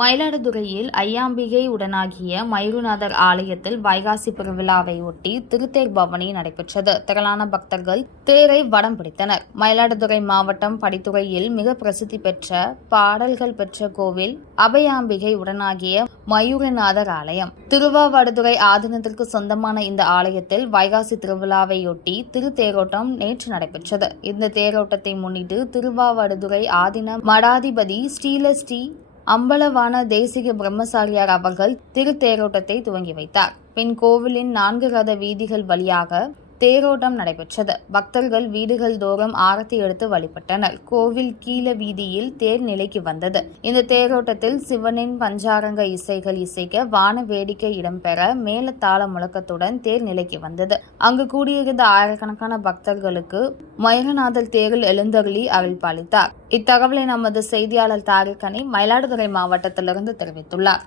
மயிலாடுதுறையில் ஐயாம்பிகை உடனாகிய மயூரநாதர் ஆலயத்தில் வைகாசி பெருவிழாவை ஒட்டி திருத்தேர் பவனி நடைபெற்றது. திரளான பக்தர்கள் தேரை வடம் பிடித்தனர். மயிலாடுதுறை மாவட்டம் படித்துறையில் மிக பிரசித்தி பெற்ற பாடல்கள் பெற்ற கோவில் அபயாம்பிகை உடனாகிய மயூரநாதர் ஆலயம். திருவாவடுதுறை ஆதீனத்திற்கு சொந்தமான இந்த ஆலயத்தில் வைகாசி திருவிழாவையொட்டி திருத்தேரோட்டம் நேற்று நடைபெற்றது. இந்த தேரோட்டத்தை முன்னிட்டு திருவாவடுதுறை ஆதீன மடாதிபதி ஸ்ரீலஸ்ரீ அம்பலவான தேசிக பிரம்மசாரியார் அவர்கள் திருத்தேரோட்டத்தை துவங்கி வைத்தார். பின் கோவிலின் நான்கு ரத வீதிகள் வழியாக தேரோட்டம் நடைபெற்றது. பக்தர்கள் வீடுகள் தோறும் ஆரத்தி எடுத்து வழிபட்டனர். கோவில் கீழ வீதியில் தேர் நிலைக்கு வந்தது. இந்த தேரோட்டத்தில் சிவனின் பஞ்சாரங்க இசைகள் இசைக்க வான வேடிக்கை இடம்பெற மேல தாள முழக்கத்துடன் தேர் நிலைக்கு வந்தது. அங்கு கூடியிருந்த ஆயிரக்கணக்கான பக்தர்களுக்கு மயூரநாதர் தேரில் எழுந்தருளி அருள்பாலித்தார் இத்தகவலை நமது செய்தியாளர் தாரிகனை மயிலாடுதுறை மாவட்டத்திலிருந்து தெரிவித்துள்ளார்.